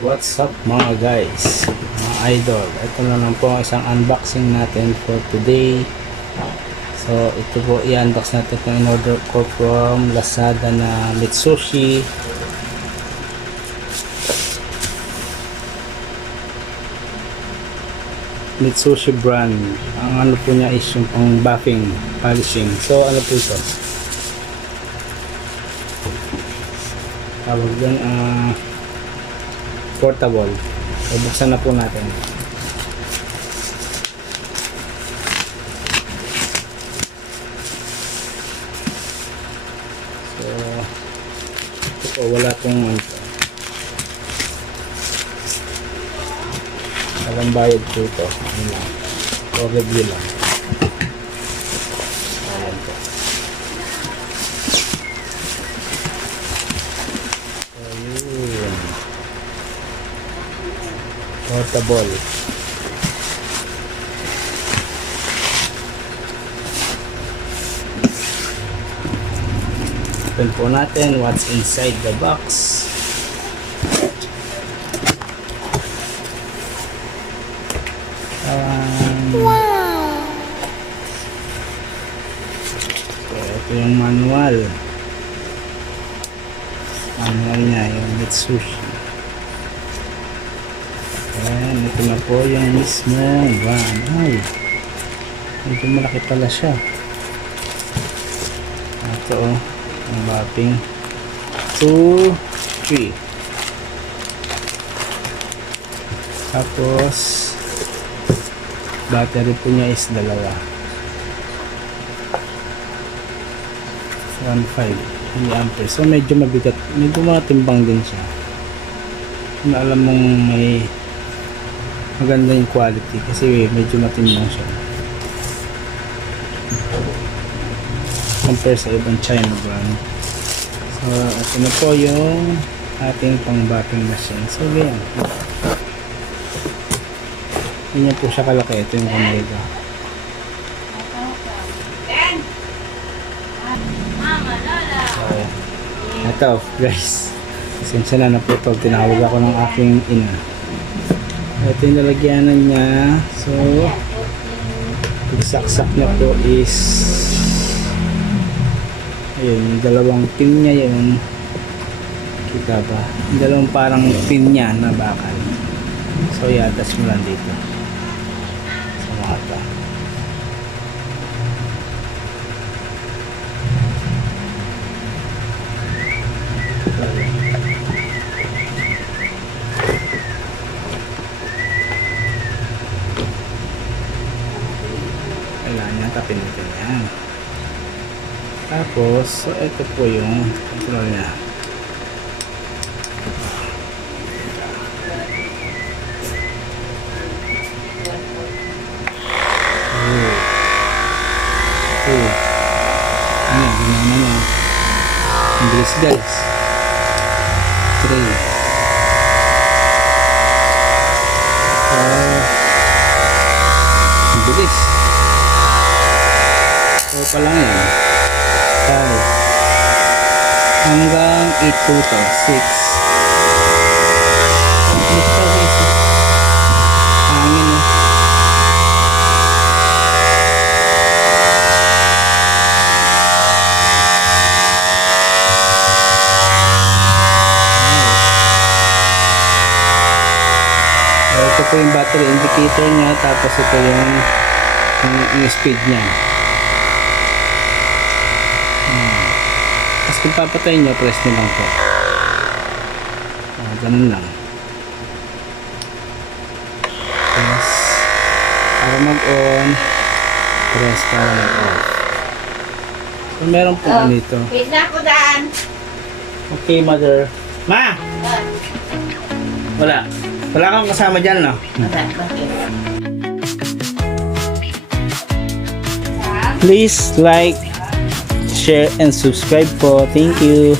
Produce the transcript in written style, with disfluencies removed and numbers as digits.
What's up mga guys, mga idol? Ito na lang po ang isang unboxing natin for today. So ito po, i-unbox natin itong in-order ko from Lazada na Mitsushi. Mitsushi brand. Ang ano po niya is yung pang buffing, polishing. So ano po ito? Tawag dyan, portable. So, buksan na po natin. So, ito po, wala pong walang bayad po ito. Ano lang. So, review lang. Ayan po. So, yun. Portable. Open po natin what's inside the box. Wow! So, ito yung manual. Manual niya, yung Mitsushi. Ayan, ito na po yung mismo. Wow, ay, medyo malaki pala siya. Ito o, ang wrapping 2, 3. Tapos battery po niya is dalawa, 1.5 mAh. So medyo mabigat, medyo matimbang din siya. Kung alam mong may maganda yung quality kasi medyo matimbang siya compare sa ibang China brand. So ito na po yung ating pang bapping machine. So ganyan, ganyan po siya kalaki. Ito yung kamera. So ito guys, pasensya na po ito, tinawag ako ng aking ina. Ito yung nalagyanan niya. So saksak na po is ayun, yung dalawang pin niya yun. Kita ba? Yung dalawang parang pin niya na bakal. So i-attach mo lang dito sa mata. Kailangan niya tapin natin yan. Tapos, so ito po yung control niya. Ayan, gano'n na. Ang bilis guys. 3. Ang bilis. So pa lang yan. 5 hanggang 8 total. 6. Ito guys. Hangin eh. Ito po yung battery indicator niya, tapos ito yung speed niya. Tapos kung papatay nyo, press nyo lang po. Ganun lang. Press para mag-on, press para mag-off. So meron po ganito. Wait na ako daan. Okay, mother. Ma! Wala. Wala kang kasama dyan, no? Please like, share, and subscribe po. Thank you.